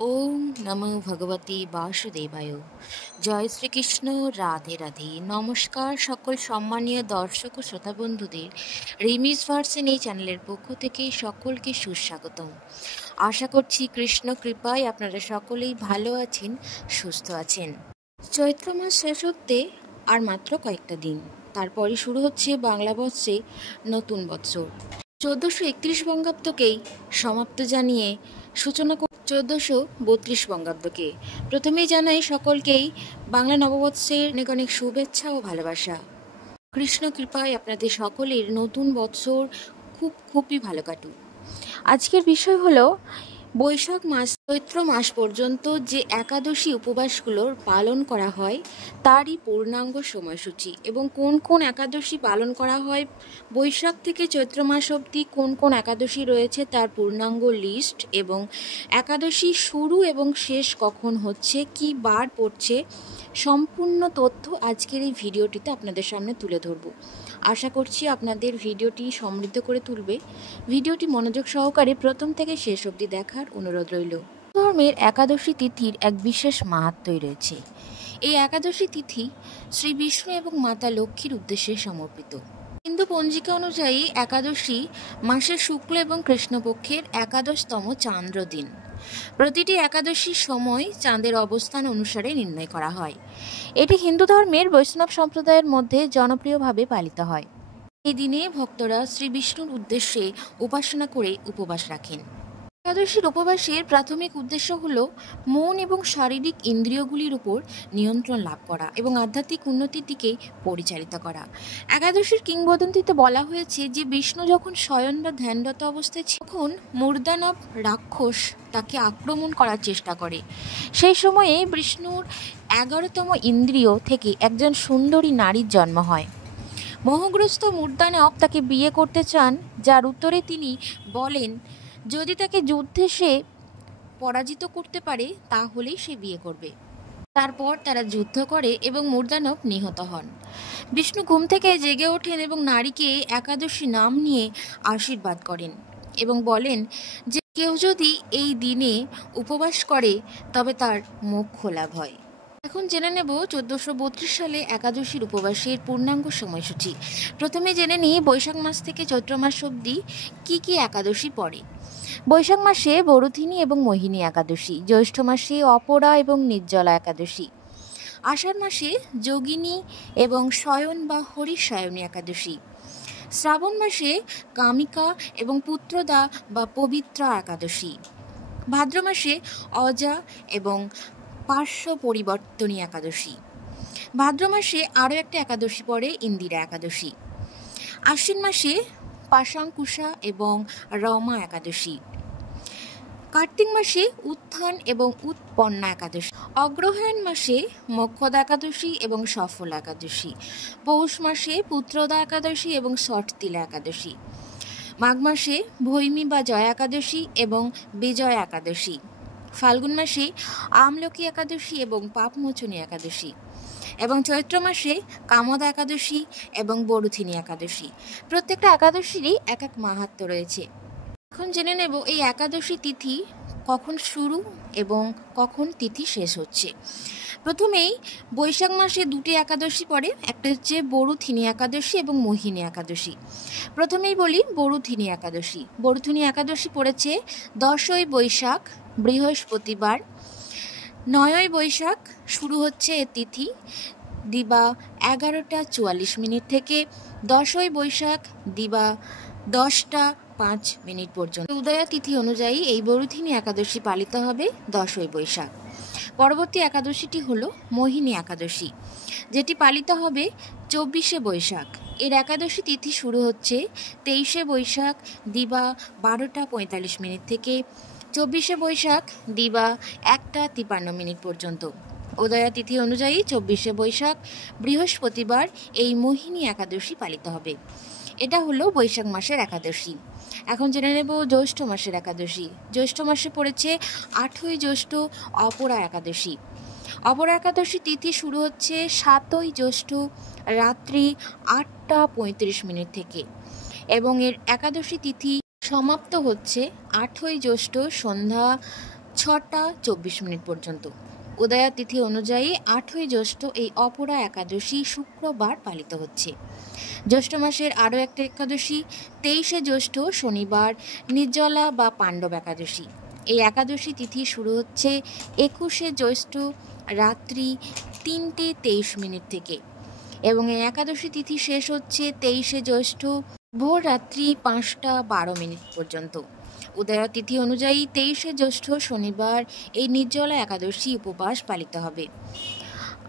ওম নমো ভগবতে বাসুদেবায়। জয় শ্রীকৃষ্ণ। রাধে রাধে। নমস্কার সকল সম্মানীয় দর্শক ও শ্রোতা বন্ধুদের রিমিস ভার্সন এই চ্যানেলের পক্ষ থেকে সকলকে সুস্বাগতম। আশা করছি কৃষ্ণ কৃপায় আপনারা সকলেই ভালো আছেন, সুস্থ আছেন। চৈত্র মাস শেষ হতে আর মাত্র কয়েকটা দিন, তারপরই শুরু হচ্ছে বাংলা বর্ষে নতুন বৎসর। 1431 বঙ্গাব্দকেই সমাপ্ত জানিয়ে সূচনা 1432 বঙ্গাব্দকে। প্রথমেই জানাই সকলকেই বাংলা নববর্ষের অনেক অনেক শুভেচ্ছা ও ভালোবাসা। কৃষ্ণ কৃপায় আপনাদের সকলের নতুন বৎসর খুবই ভালো কাটুক। আজকের বিষয় হলো বৈশাখ মাস চৈত্র মাস পর্যন্ত যে একাদশী উপবাসগুলোর পালন করা হয় তারই পূর্ণাঙ্গ সময়সূচি এবং কোন কোন একাদশী পালন করা হয়, বৈশাখ থেকে চৈত্র মাস অবধি কোন কোন একাদশী রয়েছে তার পূর্ণাঙ্গ লিস্ট, এবং একাদশী শুরু এবং শেষ কখন হচ্ছে, কি বার পড়ছে, সম্পূর্ণ তথ্য আজকের এই ভিডিওটিতে আপনাদের সামনে তুলে ধরব। আশা করছি আপনাদের ভিডিওটি সমৃদ্ধ করে তুলবে। ভিডিওটি মনোযোগ সহকারে প্রথম থেকে শেষ অবধি দেখার অনুরোধ রইল। ধর্মের একাদশী তিথির এক বিশেষ মাহাত্ম্য রয়েছে। এই একাদশী তিথি শ্রী বিষ্ণু এবং মাতা লক্ষ্মীর উদ্দেশ্যে সমর্পিত। হিন্দু পঞ্জিকা অনুযায়ী একাদশী মাসের শুক্ল এবং কৃষ্ণপক্ষের একাদশতম চান্দ্র দিন। প্রতিটি একাদশীর সময় চাঁদের অবস্থান অনুসারে নির্ণয় করা হয়। এটি হিন্দু ধর্মের বৈষ্ণব সম্প্রদায়ের মধ্যে জনপ্রিয়ভাবে পালিত হয়। এই দিনে ভক্তরা শ্রী বিষ্ণুর উদ্দেশ্যে উপাসনা করে উপবাস রাখেন। একাদশীর উপবাসের প্রাথমিক উদ্দেশ্য হল মন এবং শারীরিক ইন্দ্রিয়গুলির উপর নিয়ন্ত্রণ লাভ করা এবং আধ্যাত্মিক উন্নতির দিকে পরিচালিত করা। একাদশীর কিংবদন্তিতে বলা হয়েছে যে বিষ্ণু যখন শয়ন বা ধ্যানরত অবস্থায় তখন মূর্ধানব রাক্ষস তাকে আক্রমণ করার চেষ্টা করে। সেই সময়ে বিষ্ণুর 11তম ইন্দ্রিয় থেকে একজন সুন্দরী নারীর জন্ম হয়। মোহগ্রস্ত মূর্ধানব তাকে বিয়ে করতে চান, যার উত্তরে তিনি বলেন যদি তাকে যুদ্ধে সে পরাজিত করতে পারে তাহলেই সে বিয়ে করবে। তারপর তারা যুদ্ধ করে এবং মূর্ধানব নিহত হন। বিষ্ণু ঘুম থেকে জেগে ওঠেন এবং নারীকে একাদশী নাম নিয়ে আশীর্বাদ করেন এবং বলেন যে কেউ যদি এই দিনে উপবাস করে তবে তার মোক্ষ লাভ হয়। এখন জেনে নেব 1432 সালে একাদশীর উপবাসের পূর্ণাঙ্গ সময়সূচি। প্রথমে জেনে নিই বৈশাখ মাস থেকে চৈত্র মাস অবধি কি কি একাদশী পড়ে। বৈশাখ মাসে বরুথিনী এবং মোহিনী একাদশী, জ্যৈষ্ঠ মাসে অপরা এবং নির্জলা একাদশী, আষাঢ় মাসে যোগিনী এবং শয়ন বা হরিশয়নী একাদশী, শ্রাবণ মাসে কামিকা এবং পুত্রদা বা পবিত্রা একাদশী, ভাদ্র মাসে অজা এবং পার্শ্ব পরিবর্তনী একাদশী, ভাদ্র মাসে আরও একটা একাদশী পড়ে ইন্দিরা একাদশী, আশ্বিন মাসে পাশাঙ্কুশা এবং রমা একাদশী, কার্তিক মাসে উত্থান এবং উৎপন্না একাদশী, অগ্রহায়ণ মাসে মোক্ষদা একাদশী এবং সফলা একাদশী, পৌষ মাসে পুত্রদা একাদশী এবং ষটতিলা একাদশী, মাঘ মাসে ভৈমী বা জয়া একাদশী এবং বিজয়া একাদশী, ফাল্গুন মাসে আমলকি একাদশী এবং পাপমোচনী একাদশী, এবং চৈত্র মাসে কামদা একাদশী এবং বরুথিনী একাদশী। প্রত্যেকটা একাদশীরই এক এক মাহাত্ম্য রয়েছে। এখন জেনে নেব এই একাদশী তিথি কখন শুরু এবং কখন তিথি শেষ হচ্ছে। প্রথমেই বৈশাখ মাসে দুটি একাদশী পড়ে, একটা হচ্ছে বরুথিনী একাদশী এবং মোহিনী একাদশী। প্রথমেই বলি বরুথিনী একাদশী। বরুথিনী একাদশী পড়েছে 10ই বৈশাখ বৃহস্পতিবার। 9ই বৈশাখ শুরু হচ্ছে এ তিথি দিবা 11:44 থেকে 10ই বৈশাখ দিবা 10:05 পর্যন্ত। উদয়া তিথি অনুযায়ী এই বরুথিনী একাদশী পালিত হবে 10ই বৈশাখ। পরবর্তী একাদশীটি হলো মোহিনী একাদশী, যেটি পালিত হবে 24শে বৈশাখ। এর একাদশী তিথি শুরু হচ্ছে 23শে বৈশাখ দিবা 12:45 থেকে 24শে বৈশাখ দিবা 1:53 পর্যন্ত। উদয়া তিথি অনুযায়ী 24শে বৈশাখ বৃহস্পতিবার এই মোহিনী একাদশী পালিত হবে। এটা হলো বৈশাখ মাসের একাদশী। এখন জেনে নেব জ্যৈষ্ঠ মাসের একাদশী। জ্যৈষ্ঠ মাসে পড়েছে 8ই জ্যৈষ্ঠ অপরা একাদশী। অপরা একাদশী তিথি শুরু হচ্ছে 7ই জ্যৈষ্ঠ রাত্রি 8:35 থেকে এবং এর একাদশী তিথি সমাপ্ত হচ্ছে 8ই জ্যৈষ্ঠ সন্ধ্যা 6:24 পর্যন্ত। উদয়া তিথি অনুযায়ী 8ই জ্যৈষ্ঠ এই অপরা একাদশী শুক্রবার পালিত হচ্ছে। জ্যৈষ্ঠ মাসের আরও একটা একাদশী 23শে জ্যৈষ্ঠ শনিবার নির্জলা বা পাণ্ডব একাদশী। এই একাদশী তিথি শুরু হচ্ছে 21শে জ্যৈষ্ঠ রাত্রি 3:23 থেকে এবং এই একাদশী তিথি শেষ হচ্ছে 23শে জ্যৈষ্ঠ ভোর রাত্রি 5:12 পর্যন্ত। উদয়া তিথি অনুযায়ী 23শে জ্যৈষ্ঠ শনিবার এই নির্জলা একাদশী উপবাস পালিত হবে।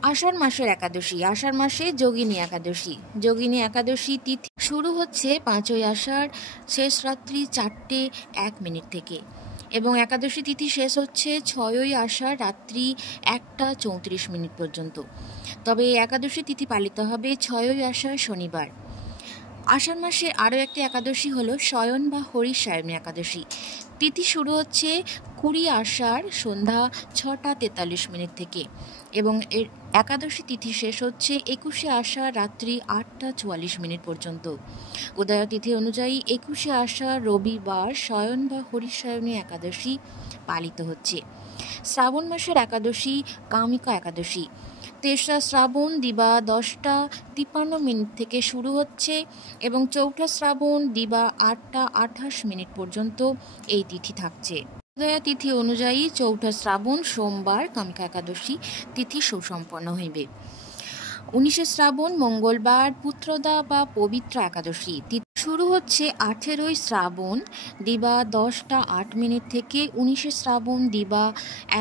আষাঢ় মাসের একাদশী, আষাঢ় মাসে যোগিনী একাদশী। যোগিনী একাদশী তিথি শুরু হচ্ছে 5ই আষাঢ় শেষ রাত্রি 4:01 থেকে এবং একাদশী তিথি শেষ হচ্ছে 6ই আষাঢ় রাত্রি 1:34 পর্যন্ত। তবে এই একাদশী তিথি পালিত হবে 6ই আষাঢ় শনিবার। আষাঢ় মাসে আরও একটি একাদশী হলো শয়ন বা হরিশায়নী একাদশী। তিথি শুরু হচ্ছে 20 আষাঢ় সন্ধ্যা 6:43 থেকে এবং এর একাদশী তিথি শেষ হচ্ছে 21শে আষাঢ় রাত্রি 8:44 পর্যন্ত। উদয়া তিথি অনুযায়ী 21শে আষাঢ় রবিবার শয়ন বা হরিশায়নী একাদশী পালিত হচ্ছে। শ্রাবণ মাসের একাদশী কামিকা একাদশী। 3রা শ্রাবণ দিবা 10:53 থেকে শুরু হচ্ছে এবং 4ঠা শ্রাবণ দিবা 8:28 পর্যন্ত এই তিথি থাকছে। উদয়া তিথি অনুযায়ী 4ঠা শ্রাবণ সোমবার কামিকা একাদশী তিথি সুসম্পন্ন হইবে। 19শে শ্রাবণ মঙ্গলবার পুত্রদা বা পবিত্র একাদশী তিথি শুরু হচ্ছে 18ই শ্রাবণ দিবা 10:08 থেকে 19শে শ্রাবণ দিবা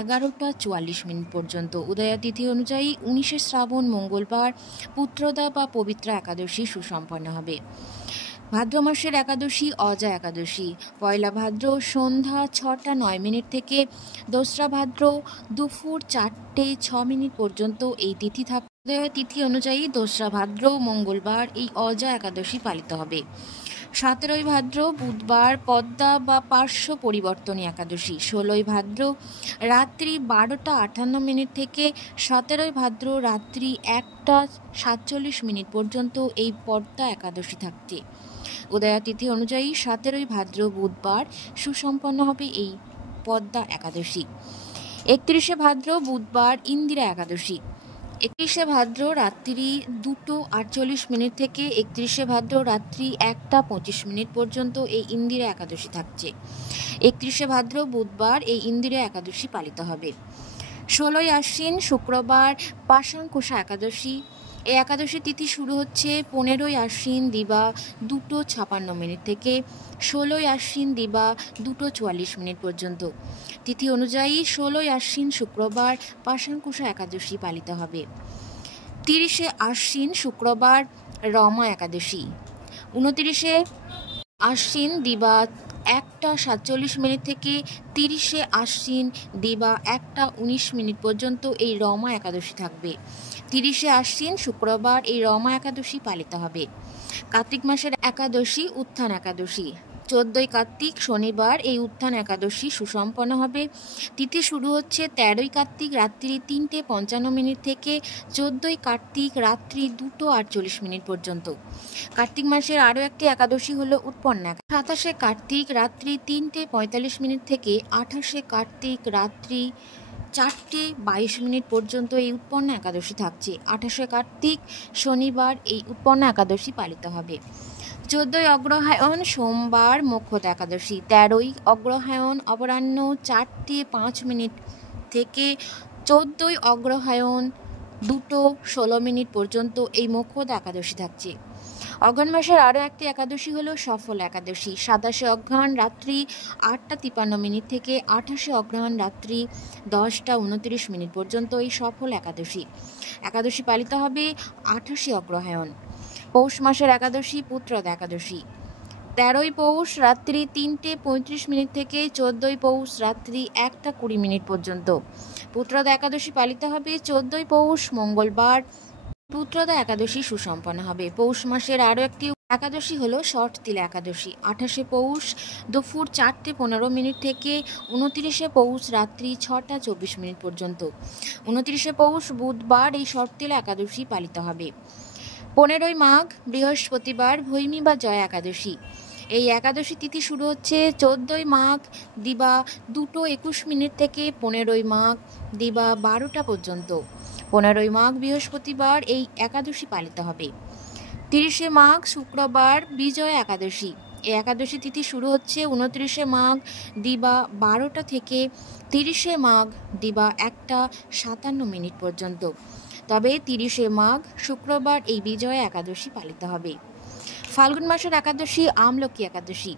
11:44 পর্যন্ত। উদয়া তিথি অনুযায়ী 19শে শ্রাবণ মঙ্গলবার পুত্রদা বা পবিত্র একাদশী সুসম্পন্ন হবে। ভাদ্র মাসের একাদশী অজা একাদশী। পয়লা ভাদ্র সন্ধ্যা 6:09 থেকে 2রা ভাদ্র দুপুর 4:06 পর্যন্ত এই তিথি থাকবে। উদয়া তিথি অনুযায়ী 2রা ভাদ্র মঙ্গলবার এই অজা একাদশী পালিত হবে। 17ই ভাদ্র বুধবার পদ্মা বা পার্শ্ব পরিবর্তনী একাদশী। 16ই ভাদ্র রাত্রি 12:58 থেকে 17ই ভাদ্র রাত্রি 1:47 পর্যন্ত এই পদ্মা একাদশী থাকছে। উদয়া তিথি অনুযায়ী 17ই ভাদ্র বুধবার সুসম্পন্ন হবে এই পদ্মা একাদশী। 31শে ভাদ্র বুধবার ইন্দিরা একাদশী। 31শে ভাদ্র রাত্রি 2:48 থেকে 31শে ভাদ্র রাত্রি 1:25 পর্যন্ত এই ইন্দিরা একাদশী থাকছে। 31শে ভাদ্র বুধবার এই ইন্দিরা একাদশী পালিত হবে। 16ই আশ্বিন শুক্রবার পাশাঙ্কুশা একাদশী। এই একাদশী তিথি শুরু হচ্ছে 15ই আশ্বিন দিবা 2:56 থেকে 16ই আশ্বিন দিবা 2:44 পর্যন্ত। তিথি অনুযায়ী 16ই আশ্বিন শুক্রবার পাশাঙ্কুশা একাদশী পালিত হবে। 30শে আশ্বিন শুক্রবার রমা একাদশী। 29শে আশ্বিন দিবা 1:47 থেকে 30শে আশ্বিন দিবা 1:19 পর্যন্ত এই রমা একাদশী থাকবে। 30শে আশ্বিন শুক্রবার এই রমা একাদশী পালিত হবে। কার্তিক মাসের একাদশী উত্থান একাদশী। 14ই কার্তিক শনিবার এই উত্থান একাদশী সুসম্পন্ন হবে। তিথি শুরু হচ্ছে 13ই কার্তিক রাত্রি 3:55 থেকে 14ই কার্তিক রাত্রি 2:48 পর্যন্ত। কার্তিক মাসের আরও একটি একাদশী হলো উৎপন্না। 27শে কার্তিক রাত্রি 3:45 থেকে 28শে কার্তিক রাত্রি 4:22 পর্যন্ত এই উৎপন্না একাদশী থাকছে। 28শে কার্তিক শনিবার এই উৎপন্না একাদশী পালিত হবে। 14ই অগ্রহায়ণ সোমবার মোক্ষদা একাদশী। 13ই অগ্রহায়ণ অপরাহ্ন 4:05 থেকে 14ই অগ্রহায়ণ 2:16 পর্যন্ত এই মোক্ষদা একাদশী থাকছে। অঘ্রাণ মাসের আরও একটি একাদশী হলো সফল একাদশী। 27শে অঘ্রাণ রাত্রি 8:53 থেকে 28শে অঘ্রাণ রাত্রি 10:29 পর্যন্ত এই সফল একাদশী। একাদশী পালিত হবে 28শে অগ্রহায়ণ। পৌষ মাসের একাদশী পুত্রদা একাদশী। 13ই পৌষ রাত্রি 3:35 থেকে 14ই পৌষ রাত্রি 1:20 পর্যন্ত। পুত্রদা একাদশী পালিত হবে 14ই পৌষ মঙ্গলবার। পুত্রদা একাদশী সুসম্পন্ন হবে। পৌষ মাসের আরও একটি একাদশী হলো ষটতিলা একাদশী। 28শে পৌষ দুপুর 4:15 থেকে 29শে পৌষ রাত্রি 6:24 পর্যন্ত। 29শে পৌষ বুধবার এই ষটতিলা একাদশী পালিত হবে। 15ই মাঘ বৃহস্পতিবার ভৈমী বা জয়া একাদশী। এই একাদশী তিথি শুরু হচ্ছে 14ই মাঘ দিবা 2:21 থেকে 15ই মাঘ দিবা 12টা পর্যন্ত। 15ই মাঘ বৃহস্পতিবার এই একাদশী পালিত হবে। 30শে মাঘ শুক্রবার বিজয়া একাদশী। এই একাদশী তিথি শুরু হচ্ছে 29শে মাঘ দিবা 12টা থেকে 30শে মাঘ দিবা 1:57 পর্যন্ত। তবে 30শে মাঘ শুক্রবার এই বিজয়া একাদশী পালিত হবে। ফাল্গুন মাসের একাদশী আমলকি একাদশী।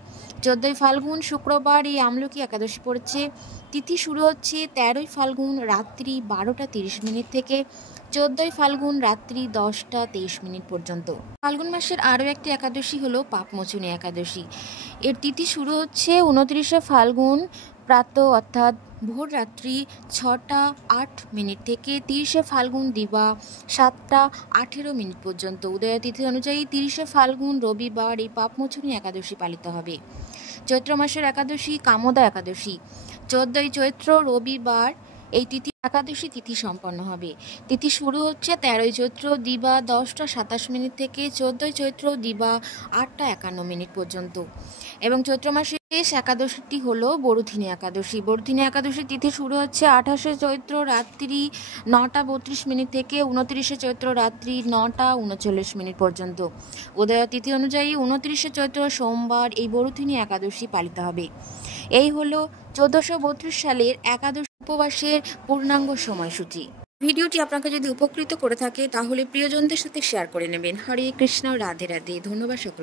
14ই ফাল্গুন শুক্রবার এই আমলকি একাদশী পড়ছে। তিথি শুরু হচ্ছে 13ই ফাল্গুন রাত্রি 12:30 থেকে 14ই ফাল্গুন রাত্রি 10:23 পর্যন্ত। ফাল্গুন মাসের আরও একটি একাদশী হলো পাপমোচনী একাদশী। এর তিথি শুরু হচ্ছে 29শে ফাল্গুন প্রাতঃ অর্থাৎ ভোর রাত্রি 6:08 থেকে 30শে ফাল্গুন দিবা 7:18 পর্যন্ত। উদয় তিথি অনুযায়ী 30শে ফাল্গুন রবিবার এই পাপমোচনী একাদশী পালিত হবে। চৈত্র মাসের একাদশী কামদা একাদশী। 14ই চৈত্র রবিবার এই একাদশী তিথি সম্পন্ন হবে। তিথি শুরু হচ্ছে 13ই চৈত্র দিবা 10:27 থেকে 14ই চৈত্র দিবা 8:51 পর্যন্ত। এবং চৈত্র মাসের শেষ একাদশীটি হলো বরুধিনী একাদশী। বরুধিনী একাদশী তিথি শুরু হচ্ছে 28শে চৈত্র রাত্রি 9:32 থেকে 29শে চৈত্র রাত্রি 9:39 পর্যন্ত। উদয় তিথি অনুযায়ী 29শে চৈত্র সোমবার এই বরুধিনী একাদশী পালিত হবে। এই হলো 1432 সালের একাদশ উপবাসের পূর্ণাঙ্গ সময়সূচি। ভিডিওটি আপনাকে যদি উপকৃত করে থাকে তাহলে প্রিয়জনদের সাথে শেয়ার করে নেবেন। হরে কৃষ্ণ, রাধে রাধে। ধন্যবাদ সকল।